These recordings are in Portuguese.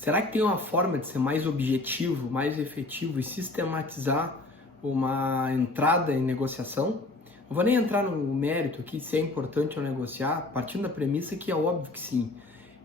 Será que tem uma forma de ser mais objetivo, mais efetivo e sistematizar uma entrada em negociação? Não vou nem entrar no mérito aqui se é importante ou negociar, partindo da premissa que é óbvio que sim.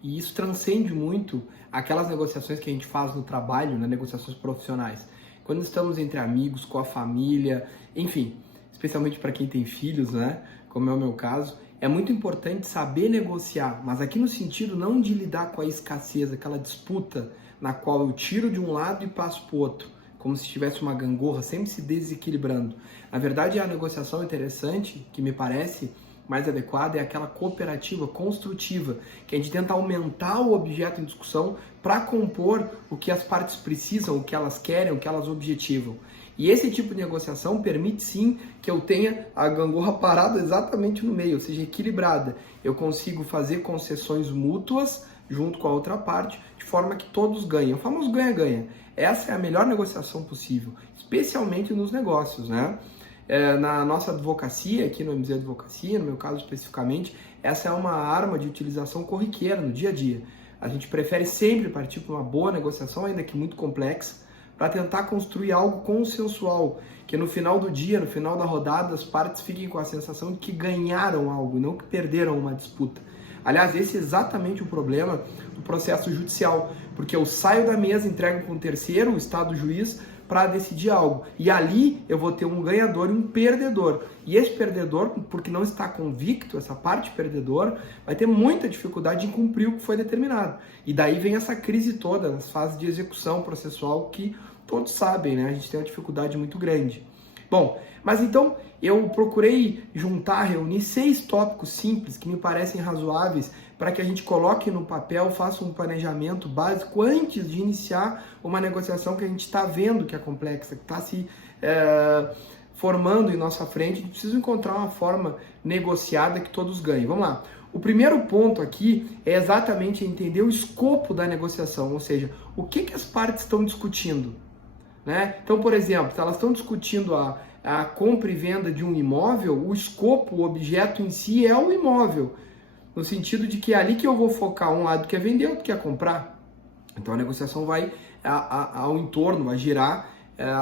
E isso transcende muito aquelas negociações que a gente faz no trabalho, nas negociações profissionais. Quando estamos entre amigos, com a família, enfim, especialmente para quem tem filhos, né? Como é o meu caso, é muito importante saber negociar, mas aqui no sentido não de lidar com a escassez, aquela disputa na qual eu tiro de um lado e passo para o outro, como se tivesse uma gangorra sempre se desequilibrando. Na verdade, a negociação interessante, que me parece mais adequada, é aquela cooperativa, construtiva, que a gente tenta aumentar o objeto em discussão para compor o que as partes precisam, o que elas querem, o que elas objetivam. E esse tipo de negociação permite sim que eu tenha a gangorra parada exatamente no meio, ou seja, equilibrada. Eu consigo fazer concessões mútuas junto com a outra parte, de forma que todos ganham. O famoso ganha-ganha. Essa é a melhor negociação possível, especialmente nos negócios, né? Na nossa advocacia, aqui no MZ Advocacia, no meu caso especificamente, essa é uma arma de utilização corriqueira no dia a dia. A gente prefere sempre partir para uma boa negociação, ainda que muito complexa, para tentar construir algo consensual, que no final do dia, no final da rodada, as partes fiquem com a sensação de que ganharam algo, não que perderam uma disputa. Aliás, esse é exatamente o problema do processo judicial, porque eu saio da mesa, entrego para um terceiro, o Estado juiz, para decidir algo. E ali eu vou ter um ganhador e um perdedor. E esse perdedor, porque não está convicto, essa parte perdedora, vai ter muita dificuldade em cumprir o que foi determinado. E daí vem essa crise toda, nas fases de execução processual, que todos sabem, né? A gente tem uma dificuldade muito grande. Bom, mas então eu procurei reunir 6 tópicos simples que me parecem razoáveis para que a gente coloque no papel, faça um planejamento básico antes de iniciar uma negociação que a gente está vendo que é complexa, que está se formando em nossa frente. A gente precisa encontrar uma forma negociada que todos ganhem. Vamos lá. O primeiro ponto aqui é exatamente entender o escopo da negociação, ou seja, o que as partes estão discutindo. Né? Então, por exemplo, se elas estão discutindo a compra e venda de um imóvel, o escopo, o objeto em si é o imóvel, no sentido de que é ali que eu vou focar, um lado que é vender, outro que é comprar. Então a negociação vai ao entorno, vai girar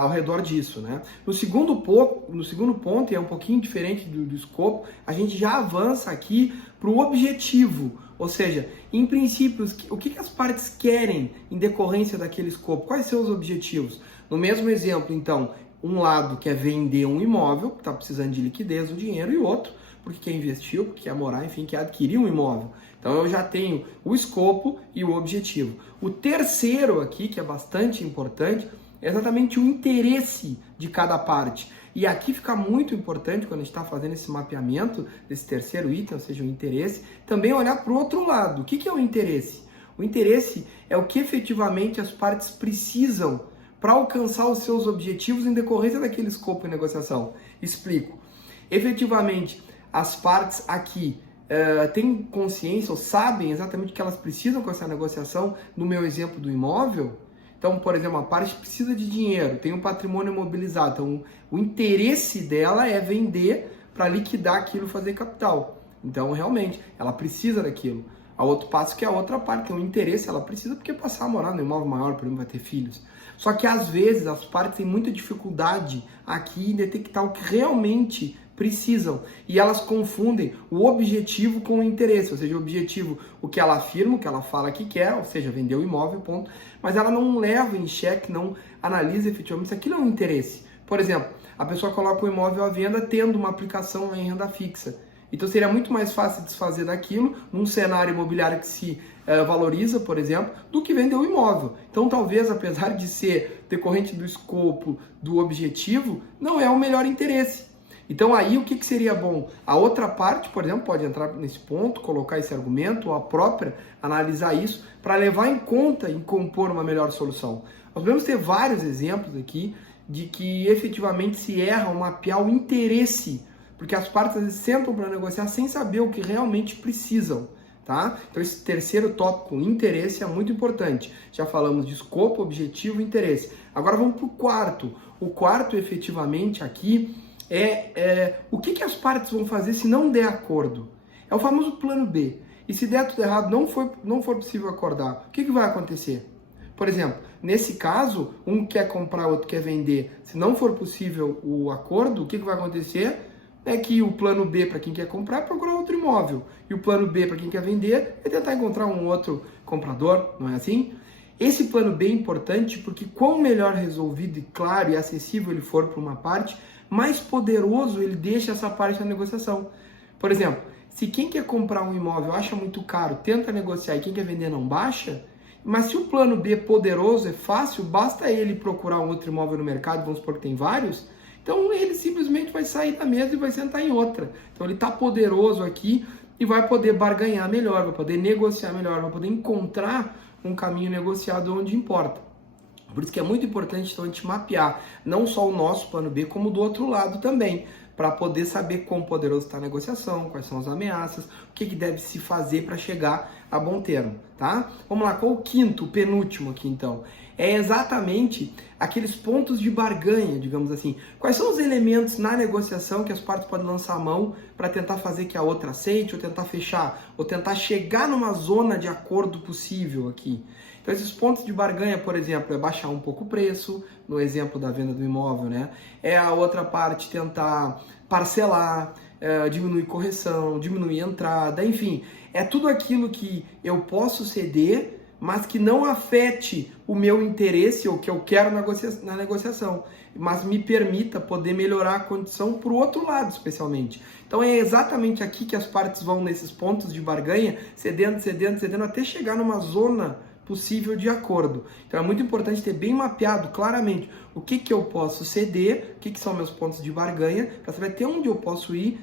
ao redor disso. Né? No segundo ponto, e é um pouquinho diferente do escopo, a gente já avança aqui para o objetivo. Ou seja, em princípio, o que as partes querem em decorrência daquele escopo? Quais são os objetivos? No mesmo exemplo, então, um lado quer vender um imóvel, que está precisando de liquidez, um dinheiro, e outro porque quer investir, porque quer morar, enfim, quer adquirir um imóvel. Então eu já tenho o escopo e o objetivo. O terceiro aqui, que é bastante importante, é exatamente o interesse de cada parte. E aqui fica muito importante, quando a gente está fazendo esse mapeamento desse terceiro item, ou seja, o interesse, também olhar para o outro lado. O que é o interesse? O interesse é o que efetivamente as partes precisam para alcançar os seus objetivos em decorrência daquele escopo de negociação. Explico. Efetivamente, as partes aqui têm consciência ou sabem exatamente o que elas precisam com essa negociação, no meu exemplo do imóvel. Então, por exemplo, a parte precisa de dinheiro, tem um patrimônio imobilizado, então o interesse dela é vender para liquidar aquilo e fazer capital. Então, realmente, ela precisa daquilo. A outro passo que a outra parte tem um interesse, ela precisa porque passar a morar no imóvel maior, por exemplo, vai ter filhos. Só que às vezes as partes têm muita dificuldade aqui em detectar o que realmente precisam e elas confundem o objetivo com o interesse, ou seja, o objetivo, o que ela afirma, o que ela fala que quer, ou seja, vender o imóvel, ponto, mas ela não leva em xeque, não analisa efetivamente se aquilo é um interesse. Por exemplo, a pessoa coloca o imóvel à venda tendo uma aplicação em renda fixa. Então seria muito mais fácil desfazer daquilo num cenário imobiliário que se valoriza, por exemplo, do que vender o imóvel. Então talvez, apesar de ser decorrente do escopo, do objetivo, não é o melhor interesse. Então aí o que seria bom? A outra parte, por exemplo, pode entrar nesse ponto, colocar esse argumento, ou a própria, analisar isso, para levar em conta e compor uma melhor solução. Nós podemos ter vários exemplos aqui de que efetivamente se erra ao mapear o interesse, porque as partes às vezes sentam para negociar sem saber o que realmente precisam. Tá? Então esse terceiro tópico, interesse, é muito importante. Já falamos de escopo, objetivo e interesse. Agora vamos para o quarto. O quarto, efetivamente, aqui o que as partes vão fazer se não der acordo. É o famoso plano B. E se der tudo errado, não for possível acordar, o que vai acontecer? Por exemplo, nesse caso, um quer comprar, outro quer vender. Se não for possível o acordo, o que vai acontecer? É que o plano B para quem quer comprar é procurar outro imóvel. E o plano B para quem quer vender é tentar encontrar um outro comprador, não é assim? Esse plano B é importante porque quanto melhor resolvido e claro e acessível ele for para uma parte, mais poderoso ele deixa essa parte da negociação. Por exemplo, se quem quer comprar um imóvel acha muito caro, tenta negociar e quem quer vender não baixa, mas se o plano B é poderoso, é fácil, basta ele procurar um outro imóvel no mercado, vamos supor que tem vários, então ele simplesmente vai sair da mesa e vai sentar em outra. Então ele está poderoso aqui e vai poder barganhar melhor, vai poder negociar melhor, vai poder encontrar um caminho negociado onde importa. Por isso que é muito importante então, a gente mapear não só o nosso plano B, como do outro lado também, para poder saber quão poderoso está a negociação, quais são as ameaças, o que deve se fazer para chegar a bom termo, tá? Vamos lá, qual o quinto, o penúltimo aqui então? É exatamente aqueles pontos de barganha, digamos assim. Quais são os elementos na negociação que as partes podem lançar a mão para tentar fazer que a outra aceite, ou tentar fechar, ou tentar chegar numa zona de acordo possível aqui? Então, esses pontos de barganha, por exemplo, é baixar um pouco o preço, no exemplo da venda do imóvel, né? É a outra parte tentar parcelar, diminuir correção, diminuir entrada, enfim. É tudo aquilo que eu posso ceder, mas que não afete o meu interesse ou que eu quero na negociação, mas me permita poder melhorar a condição para o outro lado, especialmente. Então é exatamente aqui que as partes vão nesses pontos de barganha, cedendo, até chegar numa zona possível de acordo. Então é muito importante ter bem mapeado claramente o que eu posso ceder, o que são meus pontos de barganha, para saber até onde eu posso ir,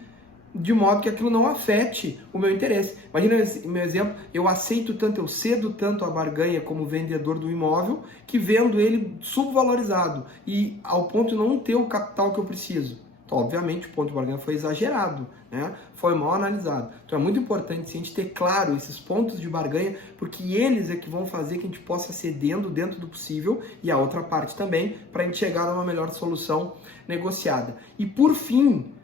de modo que aquilo não afete o meu interesse. Imagina esse meu exemplo, eu aceito tanto, eu cedo tanto a barganha como vendedor do imóvel, que vendo ele subvalorizado e ao ponto de não ter o capital que eu preciso. Então, obviamente, o ponto de barganha foi exagerado, né? Foi mal analisado. Então, é muito importante a gente ter claro esses pontos de barganha, porque eles é que vão fazer que a gente possa cedendo dentro do possível e a outra parte também, para a gente chegar a uma melhor solução negociada. E por fim,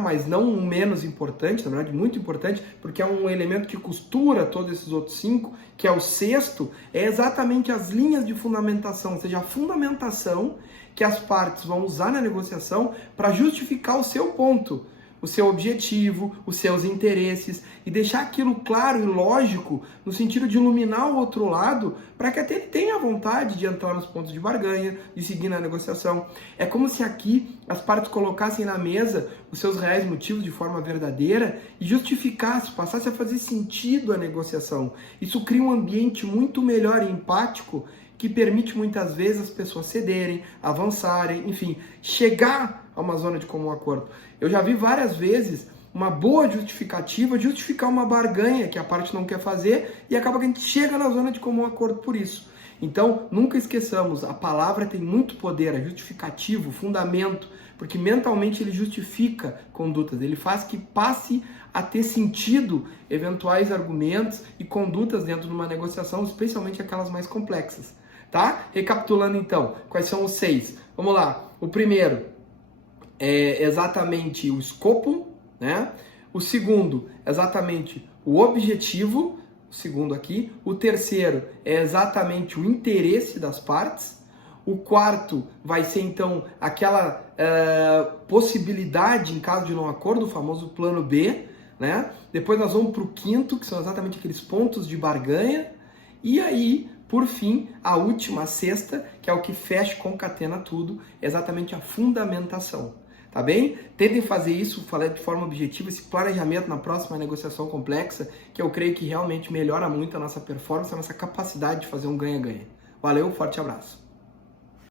mas não menos importante, na verdade muito importante, porque é um elemento que costura todos esses outros 5, que é o sexto, é exatamente as linhas de fundamentação, ou seja, a fundamentação que as partes vão usar na negociação para justificar o seu ponto, o seu objetivo, os seus interesses e deixar aquilo claro e lógico no sentido de iluminar o outro lado para que até ele tenha vontade de entrar nos pontos de barganha, de seguir na negociação. É como se aqui as partes colocassem na mesa os seus reais motivos de forma verdadeira e justificasse, passasse a fazer sentido a negociação. Isso cria um ambiente muito melhor e empático que permite muitas vezes as pessoas cederem, avançarem, enfim, chegar a uma zona de comum acordo. Eu já vi várias vezes uma boa justificativa justificar uma barganha que a parte não quer fazer e acaba que a gente chega na zona de comum acordo por isso. Então, nunca esqueçamos, a palavra tem muito poder, é justificativo, fundamento, porque mentalmente ele justifica condutas, ele faz que passe a ter sentido eventuais argumentos e condutas dentro de uma negociação, especialmente aquelas mais complexas. Tá? Recapitulando então, quais são os 6? Vamos lá. O primeiro é exatamente o escopo, né? O segundo, exatamente o objetivo, o segundo aqui. O terceiro é exatamente o interesse das partes. O quarto vai ser então aquela possibilidade em caso de não acordo, o famoso plano B, né? Depois nós vamos para o quinto, que são exatamente aqueles pontos de barganha. E aí, por fim, a última, a sexta, que é o que fecha, concatena tudo, exatamente a fundamentação. Tá bem? Tentem fazer isso, falei de forma objetiva, esse planejamento na próxima negociação complexa, que eu creio que realmente melhora muito a nossa performance, a nossa capacidade de fazer um ganha-ganha. Valeu, forte abraço.